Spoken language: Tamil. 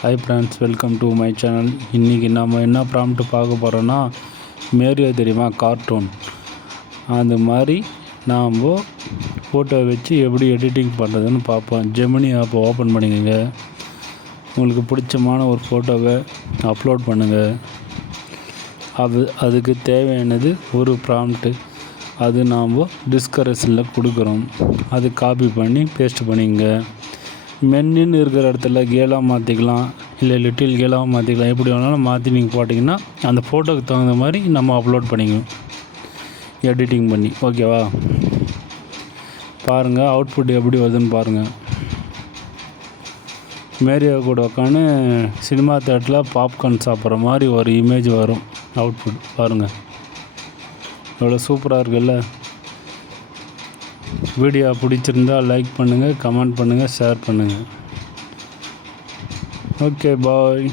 Hi friends, welcome to my channel. இன்றைக்கி நம்ம என்ன ப்ராம்ப்ட் பார்க்க போகிறோன்னா, மேரியோ தெரியுமா, கார்ட்டூன். அந்த மாதிரி நாம் ஃபோட்டோ வச்சு எப்படி எடிட்டிங் பண்ணுறதுன்னு பார்ப்போம். ஜெமினி ஆப்பை ஓப்பன் பண்ணிக்கோங்க. உங்களுக்கு பிடிச்சமான ஒரு ஃபோட்டோவை அப்லோட் பண்ணுங்கள். அதுக்கு தேவையானது ஒரு ப்ராம்ப்ட்டு. அது நாம் டிஸ்கரஷனில் கொடுக்குறோம். அது காப்பி பண்ணி பேஸ்ட் பண்ணிங்க. மென்னுன்னு இருக்கிற இடத்துல கேலாக மாற்றிக்கலாம், இல்லை லிட்டில் கேலாக மாற்றிக்கலாம். எப்படி வேணாலும் மாற்றி நீங்கள் போட்டிங்கன்னா அந்த ஃபோட்டோக்கு தகுந்த மாதிரி நம்ம அப்லோட் பண்ணிக்கணும் எடிட்டிங் பண்ணி. ஓகேவா? பாருங்கள் அவுட்புட் எப்படி வருதுன்னு பாருங்கள். மேரியோ கூட உட்காந்து சினிமா தேட்டரில் பாப்கார்ன் சாப்பிட்ற மாதிரி ஒரு இமேஜ் வரும். அவுட்புட் பாருங்கள், எவ்வளோ சூப்பராக இருக்குல்ல. வீடியோ பிடிச்சிருந்தால் லைக் பண்ணுங்கள், கமெண்ட் பண்ணுங்கள், ஷேர் பண்ணுங்கள். ஓகே, பாய்.